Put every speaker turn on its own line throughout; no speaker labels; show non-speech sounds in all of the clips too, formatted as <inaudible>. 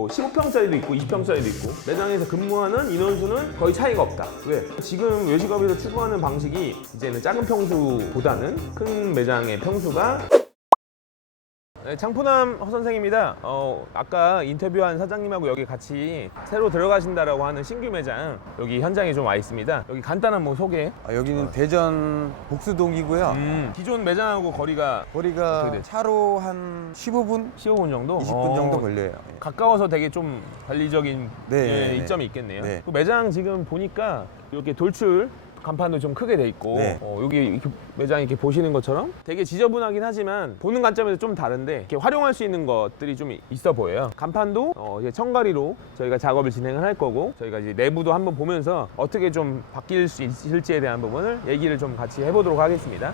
뭐 15평짜리도 있고 20평짜리도 있고 매장에서 근무하는 인원수는 거의 차이가 없다. 왜? 지금 외식업에서 추구하는 방식이 이제는 작은 평수보다는 큰 매장의 평수가 네, 장포남 허 선생입니다. 어, 아까 인터뷰한 사장님하고 여기 같이 새로 들어가신다라고 하는 신규 매장 여기 현장에 좀 와 있습니다. 여기 간단한 뭐 소개.
아, 여기는 대전 복수동이고요.
음, 기존 매장하고 거리가
거리가
돼요?
차로 한 15분,
15분 정도?
20분
어,
정도 걸려요. 예.
가까워서 되게 좀 관리적인
네,
예,
네, 네.
이점이 있겠네요.
네.
그 매장 지금 보니까 이렇게 돌출 간판도 좀 크게 돼 있고
네.
어, 여기 이렇게 매장 이렇게 보시는 것처럼 되게 지저분하긴 하지만 보는 관점에서 좀 다른데 이렇게 활용할 수 있는 것들이 좀 있어 보여요. 간판도 어, 이제 청가리로 저희가 작업을 진행을 할 거고 저희가 이제 내부도 한번 보면서 어떻게 좀 바뀔 수 있을지에 대한 부분을 얘기를 좀 같이 해보도록 하겠습니다.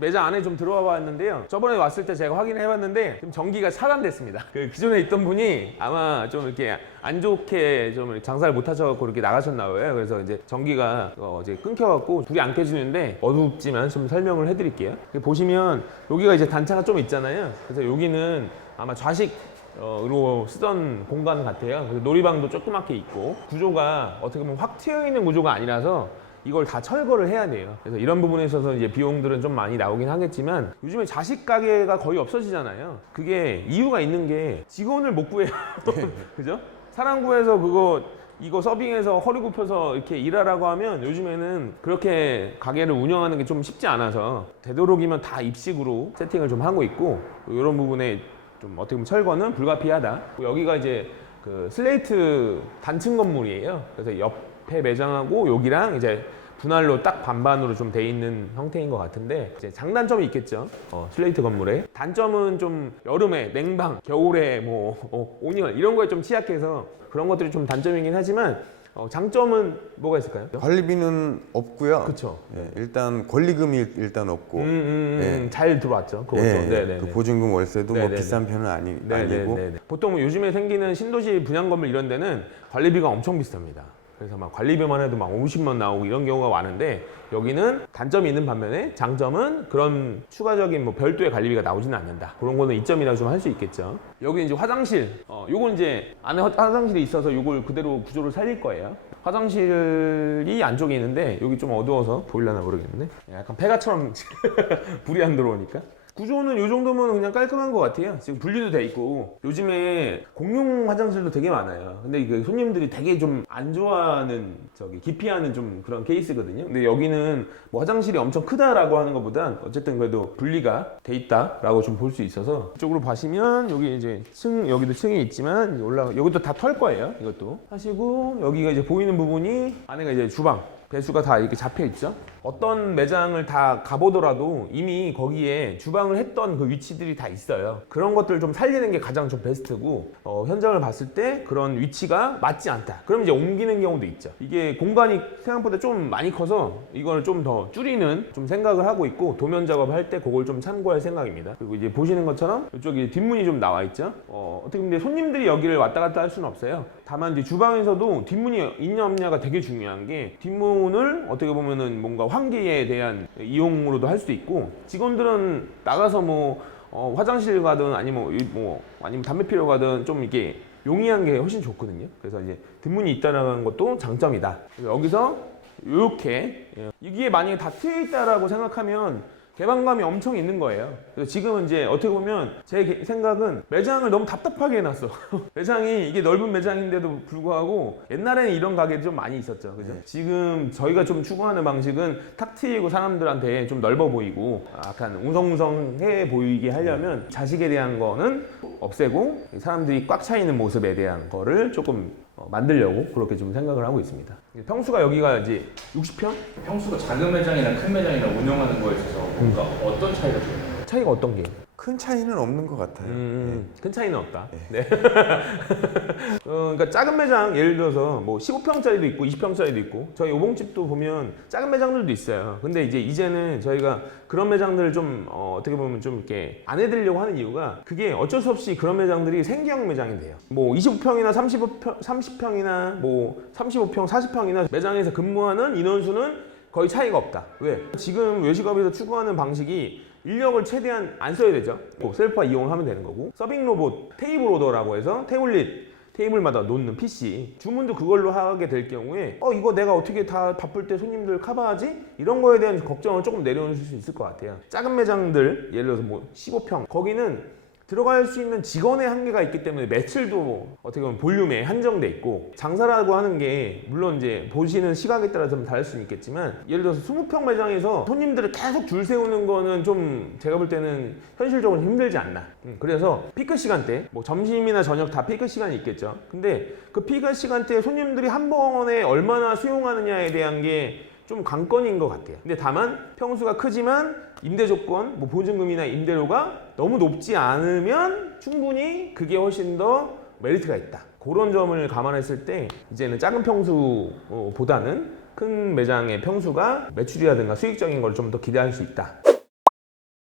매장 안에 좀 들어와 봤는데요. 저번에 왔을 때 제가 확인해 봤는데 지금 전기가 차단됐습니다. 그 기존에 있던 분이 아마 좀 이렇게 안 좋게 좀 장사를 못 하셔갖고 이렇게 나가셨나 봐요. 그래서 이제 전기가 어 이제 끊겨갖고 불이 안 켜지는데 어둡지만 좀 설명을 해드릴게요. 보시면 여기가 이제 단차가 좀 있잖아요. 그래서 여기는 아마 좌식 어로 쓰던 공간 같아요. 그래서 놀이방도 조그맣게 있고 구조가 어떻게 보면 확 트여 있는 구조가 아니라서 이걸 다 철거를 해야 돼요. 그래서 이런 부분에 있어서 이제 비용들은 좀 많이 나오긴 하겠지만 요즘에 자식 가게가 거의 없어지잖아요. 그게 이유가 있는 게 직원을 못 구해요. <laughs> <laughs> 그죠? 사랑구에서 그거 이거 서빙해서 허리 굽혀서 이렇게 일하라고 하면 요즘에는 그렇게 가게를 운영하는 게 좀 쉽지 않아서 되도록이면 다 입식으로 세팅을 좀 하고 있고 이런 부분에 좀 어떻게 보면 철거는 불가피하다. 여기가 이제 그 슬레이트 단층 건물이에요. 그래서 옆 에 매장하고 여기랑 이제 분할로 딱 반반으로 좀 돼 있는 형태인 것 같은데 이제 장단점이 있겠죠. 어, 슬레이트 건물에 단점은 좀 여름에 냉방, 겨울에 뭐 어, 온열 이런 거에 좀 취약해서 그런 것들이 좀 단점이긴 하지만 어, 장점은 뭐가 있을까요?
관리비는 없고요.
그렇죠.
예, 일단 권리금이 일단 없고,
음, 음, 음,
네.
잘 들어왔죠. 그것도.
예,
네네네.
그 보증금 월세도
네네네.
뭐 비싼 편은 아니, 아니고,
네네네. 보통 뭐 요즘에 생기는 신도시 분양 건물 이런 데는 관리비가 엄청 비쌉니다. 그래서 막 관리비만 해도 막 50만 나오고 이런 경우가 많은데 여기는 단점이 있는 반면에 장점은 그런 추가적인 뭐 별도의 관리비가 나오지는 않는다. 그런 거는 이점이라고 좀할 수 있겠죠. 여기 이제 화장실. 어, 요건 이제 안에 화- 화장실이 있어서 요걸 그대로 구조를 살릴 거예요. 화장실이 안쪽에 있는데 여기 좀 어두워서 보일려나 모르겠는데 약간 폐가처럼 <laughs> 불이 안 들어오니까 구조는 이 정도면 그냥 깔끔한 것 같아요. 지금 분리도 돼 있고 요즘에 공용 화장실도 되게 많아요. 근데 이게 손님들이 되게 좀 안 좋아하는 저기 기피하는 좀 그런 케이스거든요. 근데 여기는 뭐 화장실이 엄청 크다라고 하는 것보단 어쨌든 그래도 분리가 돼 있다라고 좀 볼 수 있어서 이쪽으로 보시면 여기 이제 층 여기도 층이 있지만 올라 여기도 다 털 거예요. 이것도 하시고 여기가 이제 보이는 부분이 안에가 이제 주방. 배수가 다 이렇게 잡혀 있죠. 어떤 매장을 다 가보더라도 이미 거기에 주방을 했던 그 위치들이 다 있어요. 그런 것들을 좀 살리는 게 가장 좀 베스트고 어, 현장을 봤을 때 그런 위치가 맞지 않다. 그럼 이제 옮기는 경우도 있죠. 이게 공간이 생각보다 좀 많이 커서 이걸 좀더 줄이는 좀 생각을 하고 있고 도면 작업을 할때 그걸 좀 참고할 생각입니다. 그리고 이제 보시는 것처럼 이쪽에 뒷문이 좀 나와 있죠. 어, 어떻게 보면 손님들이 여기를 왔다 갔다 할 수는 없어요. 다만 이제 주방에서도 뒷문이 있냐 없냐가 되게 중요한 게 뒷문을 어떻게 보면은 뭔가 환기에 대한 이용으로도 할 수도 있고 직원들은 나가서 뭐 어, 화장실 가든 아니면 이- 뭐 아니면 담배 피러 가든 좀 이게 용이한 게 훨씬 좋거든요. 그래서 이제 뒷문이 있다는 것도 장점이다. 여기서 이렇게 이게 만약에 다 트여 있다라고 생각하면 개방감이 엄청 있는 거예요. 그래서 지금은 이제 어떻게 보면 제 개- 생각은 매장을 너무 답답하게 해놨어. <laughs> 매장이 이게 넓은 매장인데도 불구하고 옛날에는 이런 가게들이 좀 많이 있었죠. 그죠? 지금 저희가 좀 추구하는 방식은 탁 트이고 사람들한테 좀 넓어 보이고 약간 웅성웅성해 보이게 하려면 자식에 대한 거는 없애고 사람들이 꽉차 있는 모습에 대한 거를 조금 어, 만들려고 그렇게 좀 생각을 하고 있습니다. 평수가 여기가 이제 60평?
평수가 작은 매장이나 큰 매장이나 운영하는 거에 있어서 뭔가 어떤 차이가 좀?
차이가 어떤 게?
큰 차이는 없는 것 같아요.
음, 큰 차이는 없다. 네. <laughs> 어, 그러니까 작은 매장 예를 들어서 뭐 15평짜리도 있고 20평짜리도 있고 저희 오봉집도 보면 작은 매장들도 있어요. 근데 이제 이제는 저희가 그런 매장들을 좀 어, 어떻게 보면 좀 이렇게 안 해드리려고 하는 이유가 그게 어쩔 수 없이 그런 매장들이 생계형 매장이 돼요. 뭐 25평이나 35평, 30평이나 뭐 35평, 40평이나 매장에서 근무하는 인원수는 거의 차이가 없다. 왜? 지금 외식업에서 추구하는 방식이 인력을 최대한 안 써야 되죠. 뭐 셀프화 이용을 하면 되는 거고 서빙 로봇 테이블 오더라고 해서 태블릿 테이블마다 놓는 PC 주문도 그걸로 하게 될 경우에 어 이거 내가 어떻게 다 바쁠 때 손님들 커버하지 이런 거에 대한 걱정을 조금 내려놓으실 수 있을 것 같아요 작은 매장들 예를 들어서 뭐 15평 거기는 들어갈 수 있는 직원의 한계가 있기 때문에 매출도 어떻게 보면 볼륨에 한정돼 있고 장사라고 하는 게 물론 이제 보시는 시각에 따라 좀 다를 수는 있겠지만 예를 들어서 20평 매장에서 손님들을 계속 줄 세우는 거는 좀 제가 볼 때는 현실적으로 힘들지 않나. 음, 그래서 피크 시간대 뭐 점심이나 저녁 다 피크 시간이 있겠죠. 근데 그 피크 시간대에 손님들이 한 번에 얼마나 수용하느냐에 대한 게 좀 관건인 것 같아요. 근데 다만 평수가 크지만 임대 조건, 뭐 보증금이나 임대료가 너무 높지 않으면 충분히 그게 훨씬 더 메리트가 있다. 그런 점을 감안했을 때 이제는 작은 평수보다는 큰 매장의 평수가 매출이라든가 수익적인 걸 좀 더 기대할 수 있다.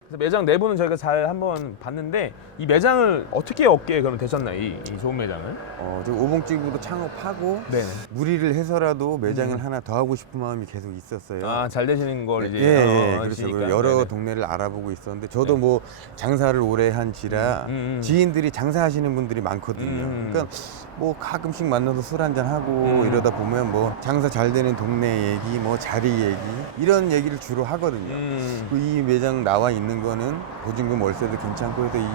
그래서 매장 내부는 저희가 잘 한번 봤는데 이 매장을 어떻게 얻게 그럼 되셨나요? 이, 이 좋은 매장을?
어, 저 오봉집으로 창업하고
네.
무리를 해서라도 매장을 하나 더 하고 싶은 마음이 계속 있었어요.
아잘 되시는 걸 이제
예, 예.
어, 하시니까.
그 여러
네네.
동네를 알아보고 있었는데 저도 뭐 장사를 오래 한지라
음, 음, 음.
지인들이 장사하시는 분들이 많거든요.
음.
그러니까 뭐 가끔씩 만나서 술 한잔 하고
음.
이러다 보면 뭐 장사 잘 되는 동네 얘기, 뭐 자리 얘기 이런 얘기를 주로 하거든요.
음.
그이 매장 나와 있는 거는 보증금 월세도 괜찮고 해서 이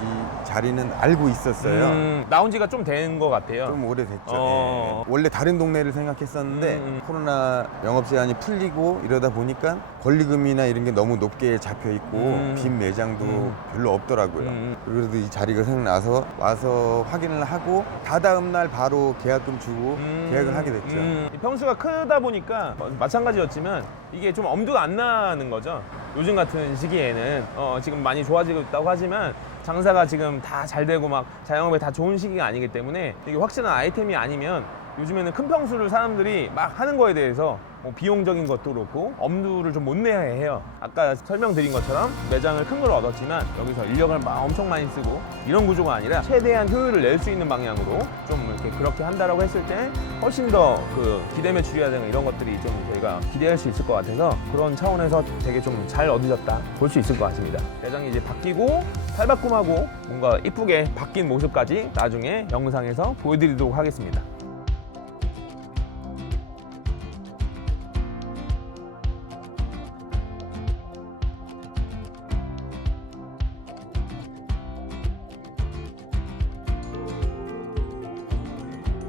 자리는 알고 있었어요.
음, 나온 지가 좀 된 것 같아요.
좀 오래됐죠.
어.
예. 원래 다른 동네를 생각했었는데
음, 음.
코로나 영업 제한이 풀리고 이러다 보니까 권리금이나 이런 게 너무 높게 잡혀 있고
음.
빈 매장도
음.
별로 없더라고요.
음.
그래도 이 자리가 생각나서 와서 확인을 하고 다다음 날 바로 계약금 주고
음,
계약을 하게 됐죠.
음, 평수가 크다 보니까 어, 마찬가지였지만 이게 좀 엄두가 안 나는 거죠. 요즘 같은 시기에는 어, 지금 많이 좋아지고 있다고 하지만 장사가 지금 다 잘 되고 막 자영업에 다 좋은 시기가 아니기 때문에 이게 확실한 아이템이 아니면 요즘에는 큰 평수를 사람들이 막 하는 거에 대해서 뭐 비용적인 것도 그렇고 엄두를 좀 못 내야 해요. 아까 설명드린 것처럼 매장을 큰 걸 얻었지만 여기서 인력을 막 엄청 많이 쓰고 이런 구조가 아니라 최대한 효율을 낼 수 있는 방향으로 좀 이렇게 그렇게 한다라고 했을 때 훨씬 더 그 기대 매출이라든가 이런 것들이 좀 저희가 기대할 수 있을 것 같아서 그런 차원에서 되게 좀 잘 얻으셨다 볼 수 있을 것 같습니다. 매장이 이제 바뀌고 탈바꿈하고 뭔가 이쁘게 바뀐 모습까지 나중에 영상에서 보여드리도록 하겠습니다.